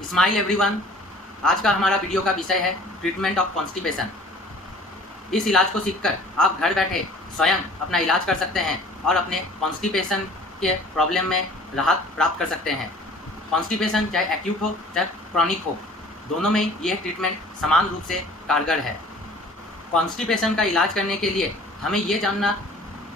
Smile everyone. आज का हमारा वीडियो का विषय है ट्रीटमेंट ऑफ कॉन्स्टिपेशन। इस इलाज को सीखकर आप घर बैठे स्वयं अपना इलाज कर सकते हैं और अपने कॉन्स्टिपेशन के प्रॉब्लम में राहत प्राप्त कर सकते हैं। कॉन्स्टिपेशन चाहे एक्यूट हो चाहे क्रॉनिक हो, दोनों में यह ट्रीटमेंट समान रूप से कारगर है। कॉन्स्टिपेशन का इलाज करने के लिए हमें ये जानना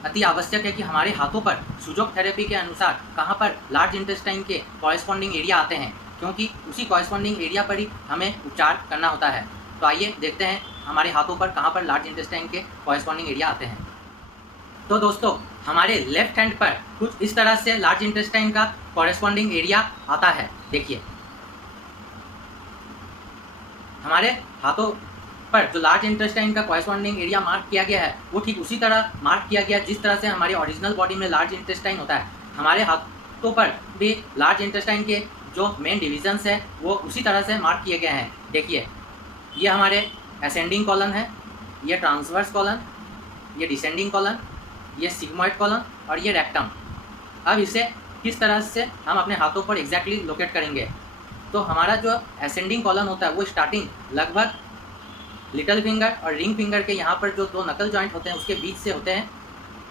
अति आवश्यक है कि हमारे हाथों पर सुजोग थेरेपी के अनुसार कहाँ पर लार्ज इंटेस्टाइन के कॉरेस्पॉन्डिंग एरिया आते हैं, क्योंकि उसी कॉरेस्पॉन्डिंग एरिया पर ही हमें उपचार करना होता है। तो आइए देखते हैं हमारे हाथों पर कहाँ पर लार्ज इंटेस्टाइन के कॉरेस्पॉन्डिंग एरिया आते हैं। तो दोस्तों, हमारे लेफ्ट हैंड पर कुछ इस तरह से लार्ज इंटेस्टाइन का कॉरेस्पॉन्डिंग एरिया आता है। देखिए, हमारे हाथों पर जो लार्ज इंटेस्टाइन का कॉरेस्पॉन्डिंग एरिया मार्क किया गया है वो ठीक उसी तरह मार्क किया गया जिस तरह से हमारे ओरिजिनल बॉडी में लार्ज इंटेस्टाइन होता है। हमारे हाथों पर भी लार्ज इंटेस्टाइन के जो मेन डिविजन्स है वो उसी तरह से मार्क किए गए हैं। देखिए, ये हमारे असेंडिंग कॉलन है, ये ट्रांसवर्स कॉलन, ये डिसेंडिंग कॉलन, ये सिग्मॉइड कॉलन और ये रेक्टम। अब इसे किस तरह से हम अपने हाथों पर एग्जैक्टली लोकेट करेंगे? तो हमारा जो असेंडिंग कॉलन होता है वो स्टार्टिंग लगभग लिटिल फिंगर और रिंग फिंगर के यहाँ पर जो दो नकल जॉइंट होते हैं उसके बीच से होते हैं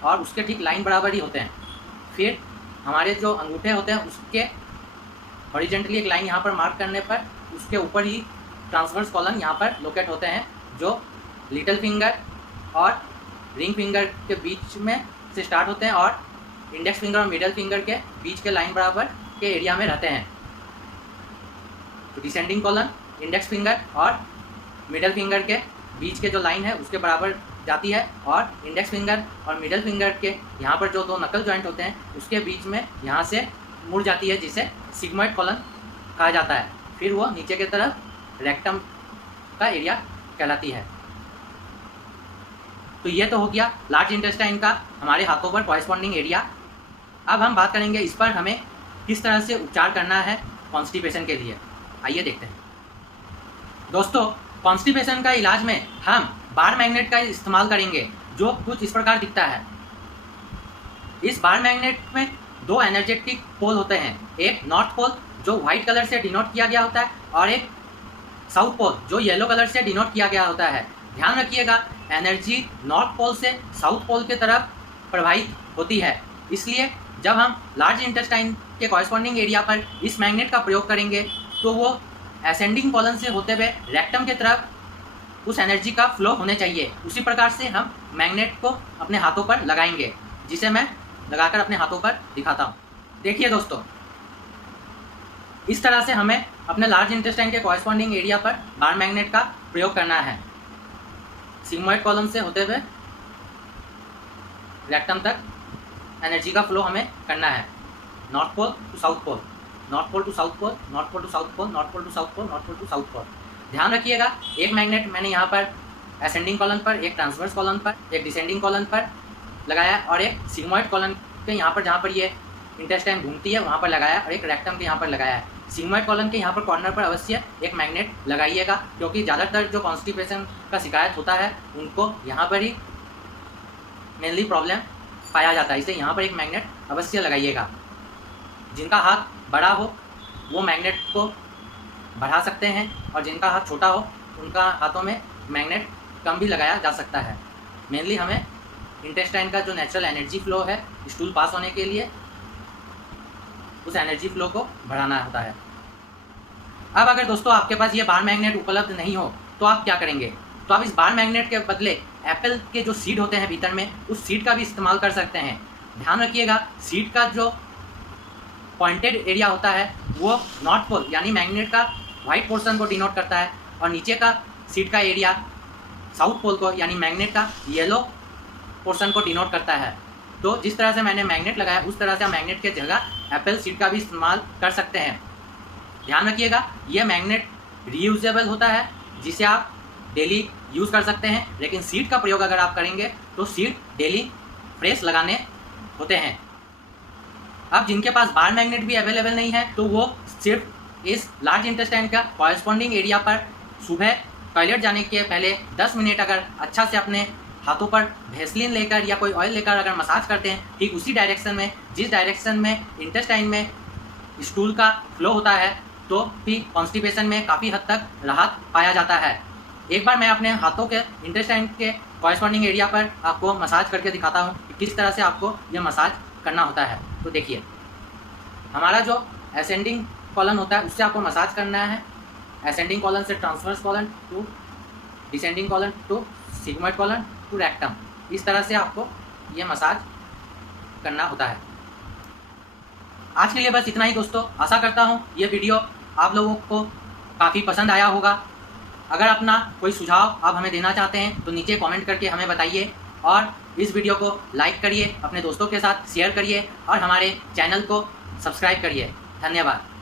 और उसके ठीक लाइन बराबर ही होते हैं। फिर हमारे जो अंगूठे होते हैं उसके हॉरिजेंटली एक लाइन यहाँ पर मार्क करने पर उसके ऊपर ही ट्रांसवर्स कॉलन यहाँ पर लोकेट होते हैं, जो लिटिल फिंगर और रिंग फिंगर के बीच में से स्टार्ट होते हैं और इंडेक्स फिंगर और मिडल फिंगर के बीच के लाइन बराबर के एरिया में रहते हैं। तो डिसेंडिंग कॉलन इंडेक्स फिंगर और मिडल फिंगर के बीच के जो लाइन है उसके बराबर जाती है और इंडेक्स फिंगर और मिडल फिंगर के यहाँ पर जो दो नकल जॉइंट होते हैं उसके बीच में यहाँ से मुड़ जाती है, जिसे सिग्मॉइड कॉलन कहा जाता है। फिर वो नीचे की तरफ रेक्टम का एरिया कहलाती है। तो ये तो हो गया लार्ज इंटेस्टाइन का हमारे हाथों पर कॉरेस्पॉन्डिंग एरिया। अब हम बात करेंगे इस पर हमें किस तरह से उपचार करना है कॉन्स्टिपेशन के लिए। आइए देखते हैं। दोस्तों, कॉन्स्टिपेशन का इलाज में हम बार मैग्नेट का इस्तेमाल करेंगे, जो कुछ इस प्रकार दिखता है। इस बार मैग्नेट में दो एनर्जेटिक पोल होते हैं, एक नॉर्थ पोल जो व्हाइट कलर से डिनोट किया गया होता है और एक साउथ पोल जो येलो कलर से डिनोट किया गया होता है। ध्यान रखिएगा, एनर्जी नॉर्थ पोल से साउथ पोल की तरफ प्रवाहित होती है। इसलिए जब हम लार्ज इंटेस्टाइन के कॉरेस्पॉन्डिंग एरिया पर इस मैग्नेट का प्रयोग करेंगे तो वो असेंडिंग कॉलन से होते हुए रेक्टम की तरफ उस एनर्जी का फ्लो होने चाहिए। उसी प्रकार से हम मैग्नेट को अपने हाथों पर लगाएंगे, जिसे मैं लगाकर अपने हाथों पर दिखाता हूँ। देखिए दोस्तों, इस तरह से हमें अपने लार्ज इंटेस्टाइन के कॉरेस्पॉन्डिंग एरिया पर बार मैग्नेट का प्रयोग करना है। सिग्मॉइड कॉलम से होते हुए रेक्टम तक एनर्जी का फ्लो हमें करना है। North pole to south pole, north pole to south pole, north pole to south pole, north pole to south pole, north pole to south pole. ध्यान रखिएगा, एक मैग्नेट मैंने यहाँ पर असेंडिंग कॉलन पर, एक ट्रांसवर्स कॉलन पर, एक डिसेंडिंग कॉलन पर लगाया और एक सिग्मॉइड कॉलन के यहाँ पर जहाँ पर ये इंटेस्टाइन घूमती है वहाँ पर लगाया और एक रेक्टम के यहाँ पर लगाया है। सिग्मॉइड कॉलन के यहाँ पर कॉर्नर पर अवश्य एक मैग्नेट लगाइएगा, क्योंकि ज़्यादातर जो कॉन्स्टिपेशन का शिकायत होता है उनको यहाँ पर ही मेनली प्रॉब्लम पाया जाता है। इसलिए यहाँ पर एक मैग्नेट अवश्य लगाइएगा। जिनका हाथ बड़ा हो वो मैग्नेट को बढ़ा सकते हैं और जिनका हाथ छोटा हो उनका हाथों में मैग्नेट कम भी लगाया जा सकता है। मेनली हमें इंटेस्टाइन का जो नेचुरल एनर्जी फ्लो है स्टूल पास होने के लिए, उस एनर्जी फ्लो को बढ़ाना होता है। अब अगर दोस्तों आपके पास ये बार मैग्नेट उपलब्ध नहीं हो तो आप क्या करेंगे? तो आप इस बार मैग्नेट के बदले एप्पल के जो सीड होते हैं भीतर में, उस सीड का भी इस्तेमाल कर सकते हैं। ध्यान रखिएगा, सीड का जो पॉइंटेड एरिया होता है वो नॉर्थ पोल यानी मैग्नेट का वाइट पोर्शन को डिनोट करता है और नीचे का सीड का एरिया साउथ पोल को यानी मैग्नेट का येलो पोर्शन को डिनोट करता है। तो जिस तरह से मैंने मैग्नेट लगाया उस तरह से हम मैग्नेट के जगह एप्पल सीड का भी इस्तेमाल कर सकते हैं। ध्यान रखिएगा, यह मैग्नेट रीयूजेबल होता है जिसे आप डेली यूज़ कर सकते हैं, लेकिन सीड का प्रयोग अगर आप करेंगे तो सीड डेली फ्रेश लगाने होते हैं। अब जिनके पास बार मैग्नेट भी अवेलेबल नहीं है तो वो सिर्फ इस लार्ज इंटेस्टाइन का कॉरेस्पॉन्डिंग एरिया पर सुबह टॉयलेट जाने के पहले 10 मिनट अगर अच्छा से अपने हाथों पर भेसलिन लेकर या कोई ऑयल लेकर अगर मसाज करते हैं, ठीक उसी डायरेक्शन में जिस डायरेक्शन में इंटेस्टाइन में स्टूल का फ्लो होता है तो भी कॉन्स्टिपेशन में काफ़ी हद तक राहत पाया जाता है। एक बार मैं अपने हाथों के इंटेस्टाइन के कॉरस्पॉन्डिंग एरिया पर आपको मसाज करके दिखाता हूँ कि किस तरह से आपको यह मसाज करना होता है। तो देखिए, हमारा जो असेंडिंग कॉलन होता है उससे आपको मसाज करना है, असेंडिंग कॉलन से transverse colon to descending colon to sigmoid colon to rectum, इस तरह से आपको ये मसाज करना होता है। आज के लिए बस इतना ही दोस्तों। आशा करता हूँ ये वीडियो आप लोगों को काफ़ी पसंद आया होगा। अगर अपना कोई सुझाव आप हमें देना चाहते हैं तो नीचे कमेंट करके हमें बताइए, और इस वीडियो को लाइक करिए, अपने दोस्तों के साथ शेयर करिए और हमारे चैनल को सब्सक्राइब करिए। धन्यवाद।